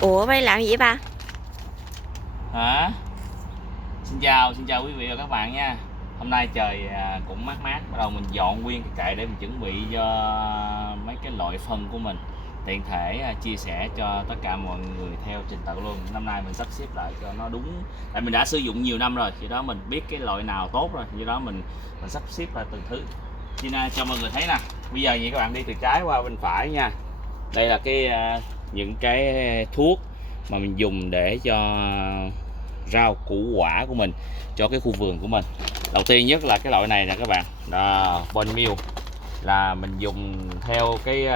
Ủa bay làm gì vậy ba? Hả? Xin chào quý vị và các bạn nha. Hôm nay trời cũng mát mát, bắt đầu mình dọn nguyên cái kệ để mình chuẩn bị cho mấy cái loại phân của mình, tiện thể chia sẻ cho tất cả mọi người theo trình tự luôn. Năm nay mình sắp xếp lại cho nó đúng, tại mình đã sử dụng nhiều năm rồi, vì đó mình biết cái loại nào tốt rồi, vì đó mình sắp xếp lại từng thứ. Cho mọi người thấy nè. Bây giờ vậy các bạn đi từ trái qua bên phải nha. Đây là những cái thuốc mà mình dùng để cho rau củ quả của mình, cho cái khu vườn của mình. Đầu tiên nhất là cái loại này nè các bạn, đó, bone meal, là mình dùng theo cái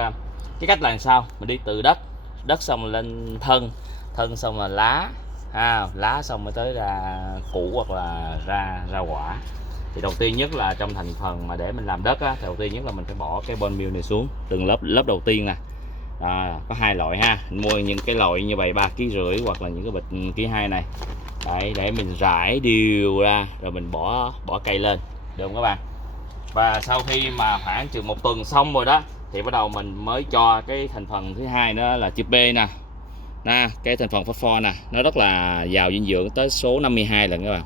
cách là sao, mình đi từ đất xong rồi lên thân xong là lá xong mới tới ra củ hoặc là ra rau quả. Thì đầu tiên nhất là trong thành phần mà để mình làm đất á, đầu tiên nhất là mình phải bỏ cái bone meal này xuống từng lớp đầu tiên nè. Có hai loại ha, mình mua những cái loại như vậy 3,5 kg hoặc là những cái bịch 1,2 kg này. Đấy, để mình rải đều ra rồi mình bỏ cây lên, được không các bạn? Và sau khi mà khoảng chừng 1 tuần xong rồi đó thì bắt đầu mình mới cho cái thành phần thứ hai nữa là chữ B nè. Cái thành phần phosphor nè, nó rất là giàu dinh dưỡng tới số 52 lần các bạn.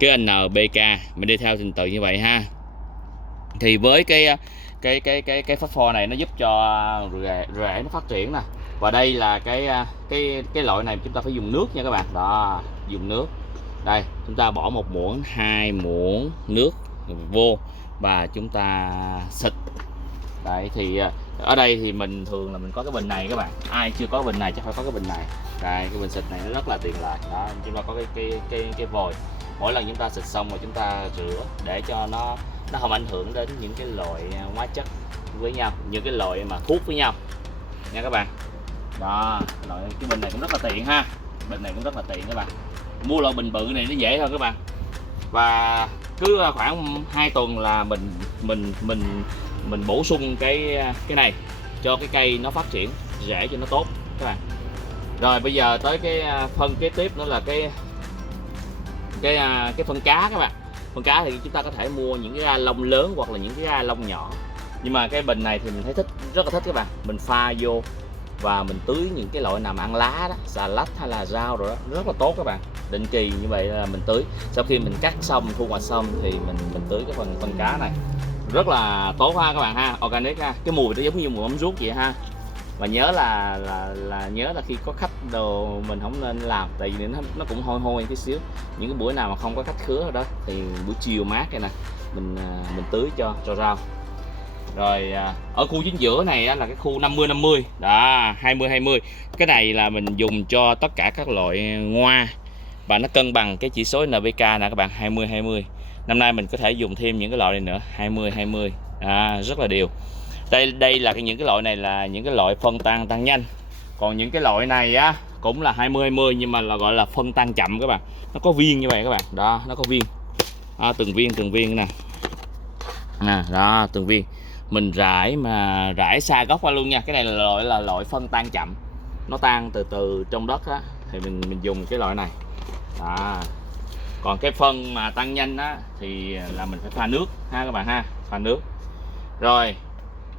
Cái NPK mình đi theo trình tự như vậy ha. Thì với cái phosphor này nó giúp cho rễ nó phát triển nè. Và đây là cái loại này chúng ta phải dùng nước nha các bạn. Đó, dùng nước. Đây, chúng ta bỏ 1 muỗng, 2 muỗng nước vô và chúng ta xịt. Đấy thì ở đây thì mình thường là mình có cái bình này các bạn. Ai chưa có bình này chắc phải có cái bình này. Đây, cái bình xịt này nó rất là tiện lợi. Đó, chúng ta có cái vòi. Mỗi lần chúng ta xịt xong rồi chúng ta rửa để cho nó không ảnh hưởng đến những cái loại hóa chất với nhau, những cái loại mà thuốc với nhau nha các bạn. Đó, cái bình này cũng rất là tiện ha. Bình này cũng rất là tiện các bạn. Mua loại bình bự này nó dễ hơn các bạn. Và cứ khoảng 2 tuần là mình bổ sung cái này cho cái cây nó phát triển rễ cho nó tốt các bạn. Rồi bây giờ tới cái phân kế tiếp nữa là cái phân cá các bạn. Phân cá thì chúng ta có thể mua những cái ga lông lớn hoặc là những cái ga lông nhỏ, nhưng mà cái bình này thì mình thấy rất là thích các bạn. Mình pha vô và mình tưới những cái loại nào mà ăn lá đó, xà lách hay là rau rồi đó, rất là tốt các bạn. Định kỳ như vậy là mình tưới, sau khi mình cắt xong thu hoạch xong thì mình tưới cái phân cá này rất là tốt ha các bạn ha, organic ha. Cái mùi nó giống như mùi mắm ruốc vậy ha. Và nhớ là nhớ là khi có khách đồ mình không nên làm, tại vì nó cũng hôi hôi tí xíu. Những cái bữa nào mà không có khách khứa rồi đó thì buổi chiều mát đây nè, mình tưới cho rau. Rồi ở khu chính giữa này là cái khu 50-50 đó, 20-20. Cái này là mình dùng cho tất cả các loại ngoa và nó cân bằng cái chỉ số NPK nè các bạn, 20-20. Năm nay mình có thể dùng thêm những cái loại này nữa, 20-20, rất là đều. Đây là những cái loại này là những cái loại phân tan nhanh. Còn những cái loại này á cũng là 20-20 nhưng mà là gọi là phân tan chậm các bạn. Nó có viên như vậy các bạn. Đó, nó có viên. Từng viên nè. Đó, từng viên. Mình rải xa gốc qua luôn nha. Cái này là loại phân tan chậm. Nó tan từ từ trong đất á, thì mình dùng cái loại này. Đó. Còn cái phân mà tan nhanh á thì là mình phải pha nước ha các bạn ha, pha nước. Rồi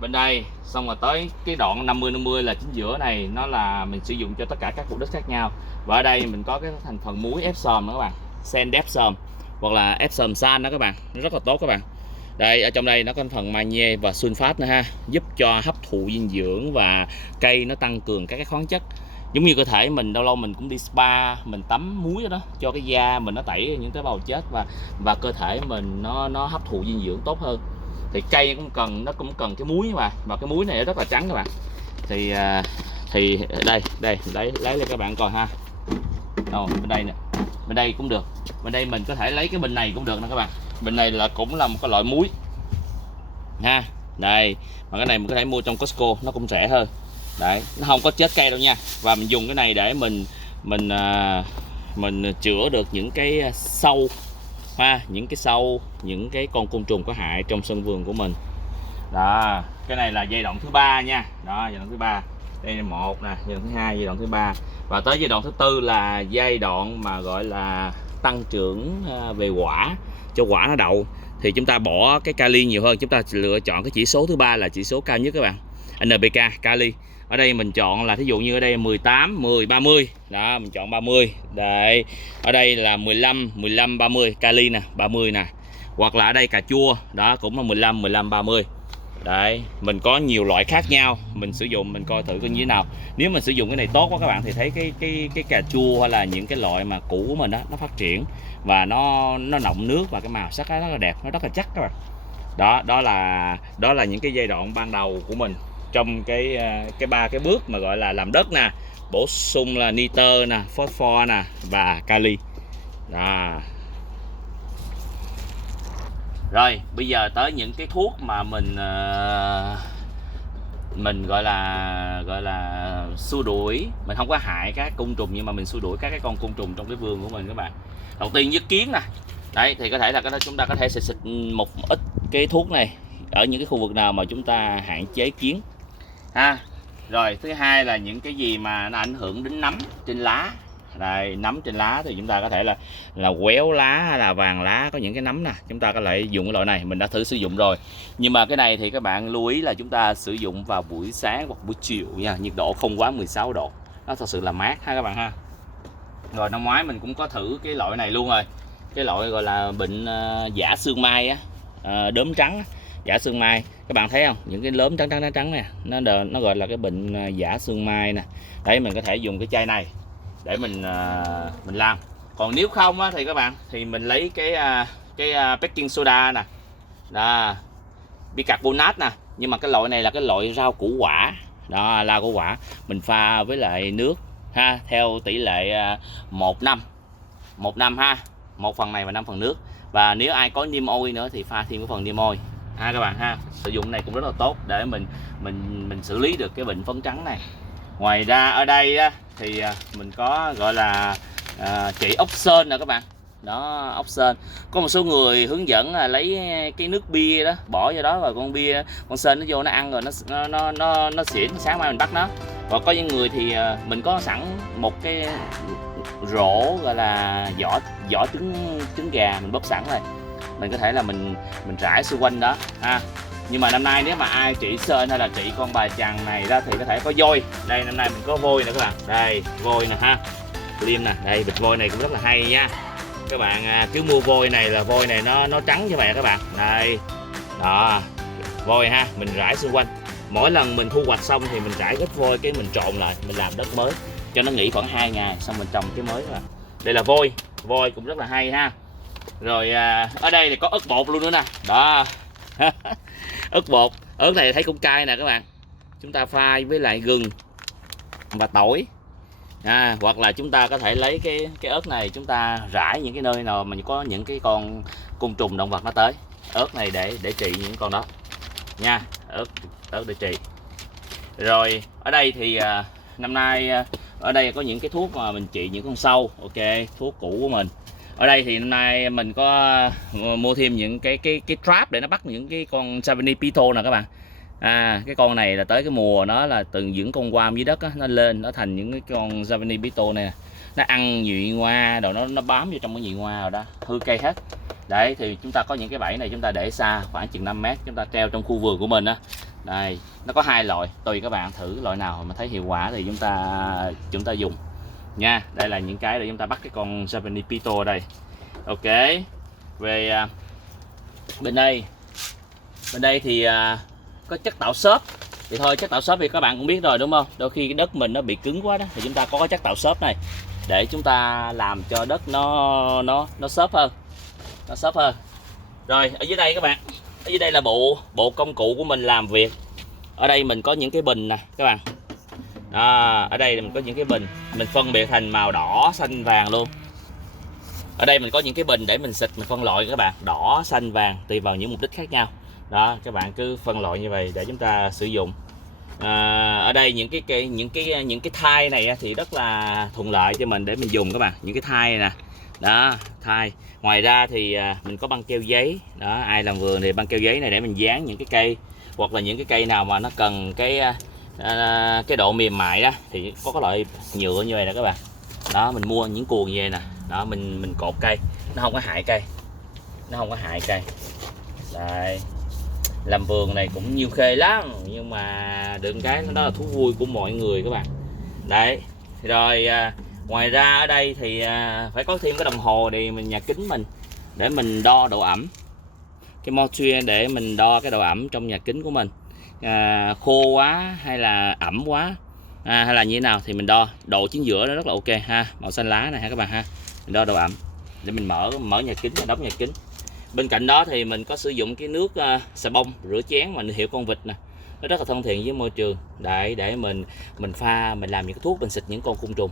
bên đây xong rồi tới cái đoạn 50-50 là chính giữa này, nó là mình sử dụng cho tất cả các mục đích khác nhau. Và ở đây mình có cái thành phần muối Epsom nữa các bạn, sand Epsom hoặc là Epsom sand đó các bạn, nó rất là tốt các bạn. Đây, ở trong đây nó có thành phần magie và sulfat nữa ha, giúp cho hấp thụ dinh dưỡng và cây nó tăng cường các cái khoáng chất. Giống như cơ thể mình lâu lâu mình cũng đi spa, mình tắm muối đó cho cái da mình nó tẩy những tế bào chết và cơ thể mình nó hấp thụ dinh dưỡng tốt hơn. Thì cây nó cũng cần cái muối mà, và cái muối này rất là trắng các bạn. Thì đây lấy lên các bạn coi ha. Bên đây nè, bên đây cũng được, bên đây mình có thể lấy cái bình này cũng được nè các bạn. Bình này cũng là một cái loại muối ha. Đây, mà cái này mình có thể mua trong Costco, nó cũng rẻ hơn. Đấy, nó không có chết cây đâu nha. Và mình dùng cái này để mình chữa được những cái sâu ha, những cái con côn trùng có hại trong sân vườn của mình. Đó, cái này là giai đoạn thứ 3 nha. Đó, giai đoạn thứ 3. Đây là 1 nè, giai đoạn thứ 2, giai đoạn thứ 3. Và tới giai đoạn thứ 4 là giai đoạn mà gọi là tăng trưởng về quả, cho quả nó đậu. Thì chúng ta bỏ cái kali nhiều hơn, chúng ta lựa chọn cái chỉ số thứ 3 là chỉ số cao nhất các bạn. NPK, kali. Ở đây mình chọn là thí dụ như ở đây 18, 10, 30. Đó, mình chọn 30. Đấy. Ở đây là 15, 15, 30 kali nè, 30 nè. Hoặc là ở đây cà chua, đó cũng là 15, 15, 30. Đấy, mình có nhiều loại khác nhau, mình sử dụng mình coi thử coi như thế nào. Nếu mình sử dụng cái này tốt quá các bạn thì thấy cái cà chua hay là những cái loại mà cũ của mình đó nó phát triển và nó nọng nước và cái màu sắc nó rất là đẹp, nó rất là chắc các bạn. Đó là những cái giai đoạn ban đầu của mình trong cái ba cái bước mà gọi là làm đất nè, bổ sung là nitơ nè, phosphor nè và kali. Đó. Rồi bây giờ tới những cái thuốc mà mình gọi là xua đuổi, mình không có hại các côn trùng nhưng mà mình xua đuổi các cái con côn trùng trong cái vườn của mình các bạn. Đầu tiên với kiến nè. Đấy thì có thể là chúng ta có thể xịt một ít cái thuốc này ở những cái khu vực nào mà chúng ta hạn chế kiến ha. Rồi thứ hai là những cái gì mà nó ảnh hưởng đến nấm trên lá. Đây, nấm trên lá thì chúng ta có thể là quéo lá hay là vàng lá, có những cái nấm nè, chúng ta có thể dùng cái loại này, mình đã thử sử dụng rồi. Nhưng mà cái này thì các bạn lưu ý là chúng ta sử dụng vào buổi sáng hoặc buổi chiều nha, nhiệt độ không quá 16 độ. Nó thật sự là mát ha các bạn ha. Rồi năm ngoái mình cũng có thử cái loại này luôn rồi. Cái loại gọi là bệnh giả xương mai á, đốm trắng, giả xương mai. Các bạn thấy không? Những cái đốm trắng nè, nó gọi là cái bệnh giả xương mai nè. Đấy, mình có thể dùng cái chai này để mình làm. Còn nếu không á, thì các bạn thì mình lấy cái baking soda nè, đó, bicarbonate nè, nhưng mà cái loại này là cái loại rau củ quả đó, rau củ quả mình pha với lại nước ha, theo tỷ lệ 1:5 ha, 1 phần này và 5 phần nước. Và nếu ai có neem oil nữa thì pha thêm cái phần neem oil ha các bạn ha. Sử dụng này cũng rất là tốt để mình xử lý được cái bệnh phấn trắng này. Ngoài ra ở đây á, thì mình có gọi là trị ốc sên nè các bạn. Đó, ốc sên. Có một số người hướng dẫn là lấy cái nước bia đó bỏ vô đó, rồi con sên nó vô nó ăn rồi nó xỉn, sáng mai mình bắt nó. Và có những người thì mình có sẵn một cái rổ gọi là vỏ trứng gà mình bóp sẵn rồi. Mình có thể là mình rải xung quanh đó ha. Nhưng mà năm nay nếu mà ai trị sên hay là trị con bà chằn này ra thì có thể có vôi. Đây năm nay mình có vôi nè các bạn. Đây, vôi nè ha. Liêm nè, đây bịch vôi này cũng rất là hay nha. Các bạn cứ mua vôi này là vôi này nó trắng như vậy các bạn. Đây. Đó. Vôi ha, mình rải xung quanh. Mỗi lần mình thu hoạch xong thì mình rải ít vôi cái mình trộn lại, mình làm đất mới cho nó nghỉ khoảng 2 ngày xong mình trồng cái mới các bạn. Đây là vôi cũng rất là hay ha. Rồi ở đây thì có ớt bột luôn nữa nè. Đó. Ớt bột, ớt này thấy cũng cay nè các bạn. Chúng ta pha với lại gừng và tỏi. Hoặc là chúng ta có thể lấy cái ớt này chúng ta rải những cái nơi nào mà có những cái con côn trùng động vật nó tới. Ớt này để trị những con đó nha. Ớt để trị. Rồi ở đây thì năm nay ở đây có những cái thuốc mà mình trị những con sâu. Ok, thuốc cũ của mình. Ở đây thì năm nay mình có mua thêm những cái trap để nó bắt những cái con Japanese beetle nè các bạn. Cái con này là tới cái mùa nó là từ những con worm dưới đất á, nó lên nó thành những cái con Japanese beetle này, nó ăn nhụy hoa rồi nó bám vô trong cái nhụy hoa rồi đó, hư cây hết. Đấy thì chúng ta có những cái bẫy này chúng ta để xa khoảng chừng 5 mét, chúng ta treo trong khu vườn của mình á. Đây, nó có 2 loại, tùy các bạn thử loại nào mà thấy hiệu quả thì chúng ta dùng nha. Đây là những cái để chúng ta bắt cái con Japanese beetle ở đây. Ok. Về bên đây thì có chất tạo xốp. Thì thôi, chất tạo xốp thì các bạn cũng biết rồi đúng không? Đôi khi cái đất mình nó bị cứng quá đó thì chúng ta có cái chất tạo xốp này để chúng ta làm cho đất nó xốp hơn. Nó xốp hơn. Rồi ở dưới đây các bạn, ở dưới đây là bộ công cụ của mình làm việc. Ở đây mình có những cái bình nè các bạn. Ở đây mình có những cái bình, mình phân biệt thành màu đỏ, xanh, vàng luôn. Ở đây mình có những cái bình để mình xịt, mình phân loại các bạn, đỏ, xanh, vàng tùy vào những mục đích khác nhau. Đó, các bạn cứ phân loại như vậy để chúng ta sử dụng. Ở đây những cái thai này thì rất là thuận lợi cho mình để mình dùng các bạn, những cái thai nè. Đó, thai. Ngoài ra thì mình có băng keo giấy. Đó, ai làm vườn thì băng keo giấy này để mình dán những cái cây hoặc là những cái cây nào mà nó cần cái độ mềm mại đó thì có cái loại nhựa như vậy nè các bạn. Đó, mình mua những cuộn như vậy nè. Đó, mình cột cây, nó không có hại cây. Nó không có hại cây. Đây. Làm vườn này cũng nhiều khê lắm nhưng mà được cái đó là thú vui của mọi người các bạn. Đấy rồi ngoài ra ở đây thì phải có thêm cái đồng hồ để mình nhà kính mình để mình đo độ ẩm, cái moisture để mình đo cái độ ẩm trong nhà kính của mình, khô quá hay là ẩm quá hay là như thế nào thì mình đo. Độ chính giữa nó rất là ok ha, màu xanh lá này ha các bạn ha. Mình đo độ ẩm để mình mở nhà kính và đóng nhà kính. Bên cạnh đó thì mình có sử dụng cái nước xà bông rửa chén mà hiệu con vịt nè, nó rất là thân thiện với môi trường, để mình pha, mình làm những cái thuốc mình xịt những con côn trùng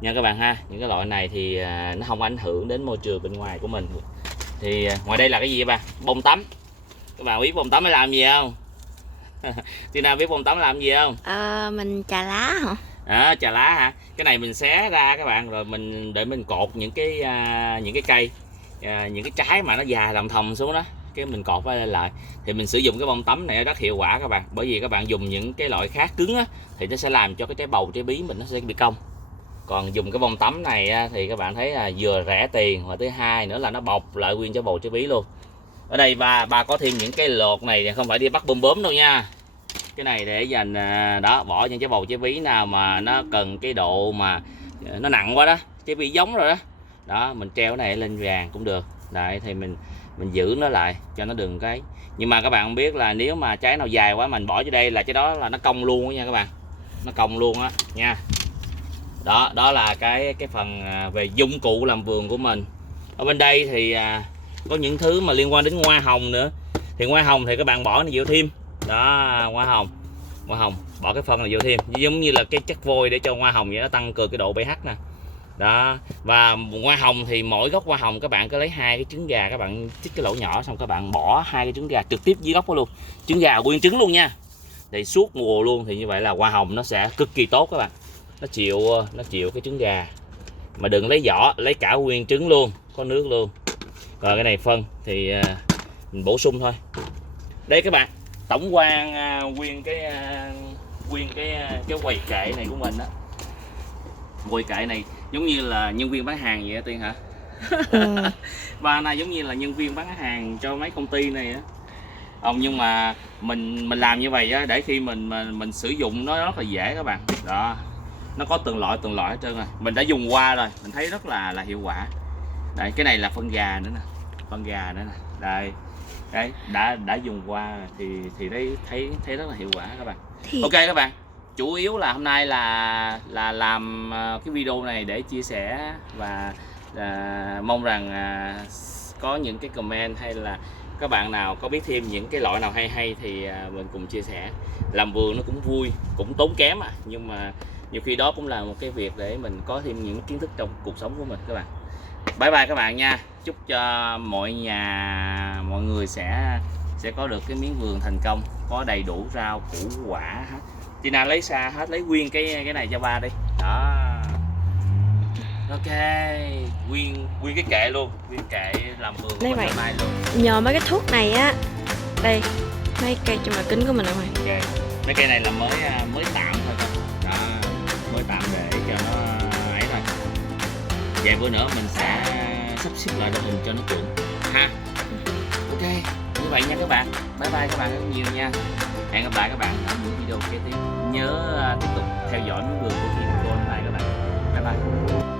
nha các bạn ha. Những cái loại này thì nó không ảnh hưởng đến môi trường bên ngoài của mình. Thì ngoài đây là cái gì vậy bà? Bông tắm. Các bạn biết bông tắm nó làm gì không? Tina biết bông tắm làm gì không? Mình chà lá hả? Chà lá hả? Cái này mình xé ra các bạn, rồi mình để mình cột những cái cây, những cái trái mà nó dài làm thòng xuống đó, cái mình cột lên lại. Thì mình sử dụng cái bông tắm này rất hiệu quả các bạn, bởi vì các bạn dùng những cái loại khác cứng á, thì nó sẽ làm cho cái trái bầu trái bí mình nó sẽ bị cong. Còn dùng cái bông tắm này thì các bạn thấy là vừa rẻ tiền, và thứ hai nữa là nó bọc lại nguyên trái bầu trái bí luôn. Ở đây ba có thêm những cái lột này, không phải đi bắt bơm bướm đâu nha. Cái này để dành đó, bỏ những trái bầu trái bí nào mà nó cần cái độ mà nó nặng quá đó, trái bí giống rồi đó, đó mình treo cái này lên vàng cũng được. Đấy thì mình giữ nó lại cho nó đừng cái. Nhưng mà các bạn biết là nếu mà trái nào dài quá mình bỏ vô đây là trái đó là nó cong luôn đó nha các bạn, nó cong luôn á nha. Đó là cái phần về dụng cụ làm vườn của mình. Ở bên đây thì có những thứ mà liên quan đến hoa hồng nữa. Thì hoa hồng thì các bạn bỏ nó vô thêm đó, hoa hồng bỏ cái phân này vô thêm, giống như là cái chất vôi để cho hoa hồng vậy, nó tăng cường cái độ pH nè đó. Và hoa hồng thì mỗi gốc hoa hồng các bạn có lấy 2 cái trứng gà, các bạn chích cái lỗ nhỏ xong các bạn bỏ 2 cái trứng gà trực tiếp dưới gốc đó luôn, trứng gà nguyên trứng luôn nha, thì suốt mùa luôn. Thì như vậy là hoa hồng nó sẽ cực kỳ tốt các bạn, nó chịu cái trứng gà. Mà đừng lấy vỏ, lấy cả nguyên trứng luôn, có nước luôn. Rồi cái này phân thì mình bổ sung thôi. Đây các bạn, tổng quan nguyên cái quầy kệ này của mình á. Quầy kệ này giống như là nhân viên bán hàng vậy á Tiên hả? Và này giống như là nhân viên bán hàng cho mấy công ty này á. Nhưng mà mình làm như vậy á, để khi mình sử dụng nó rất là dễ các bạn. Đó. Nó có từng loại hết trơn rồi. Mình đã dùng qua rồi, mình thấy rất là hiệu quả. Đây, cái này là phân gà nữa nè, phân gà nữa nè. Đây. Đấy, đã dùng qua thì thấy rất là hiệu quả các bạn. Ok các bạn, chủ yếu là hôm nay là làm cái video này để chia sẻ, và mong rằng có những cái comment hay là các bạn nào có biết thêm những cái loại nào hay thì mình cùng chia sẻ. Làm vườn nó cũng vui, cũng tốn kém nhưng mà nhiều khi đó cũng là một cái việc để mình có thêm những kiến thức trong cuộc sống của mình các bạn. Bye bye các bạn nha. Chúc cho mọi người sẽ có được cái miếng vườn thành công, có đầy đủ rau củ quả hết. Tina lấy xa hết, lấy nguyên cái này cho ba đi. Đó. Ok, nguyên cái kệ luôn, nguyên kệ làm vườn đây mày mai luôn. Nhờ mấy cái thuốc này á, đây mấy cây trong nhà kính của mình nè mày. Ok, mấy cây này là mới tạm thôi đó, mới tạm để cho nó ấy thôi. Vài bữa nữa mình sẽ sắp xếp lại đội hình cho nó chuẩn ha. Ok, như vậy nha các bạn. Bye bye các bạn rất nhiều nha. Hẹn gặp lại các bạn ở những video kế tiếp. Nhớ tiếp tục theo dõi miếng vườn của Kim Cô hôm nay các bạn. Bye bye.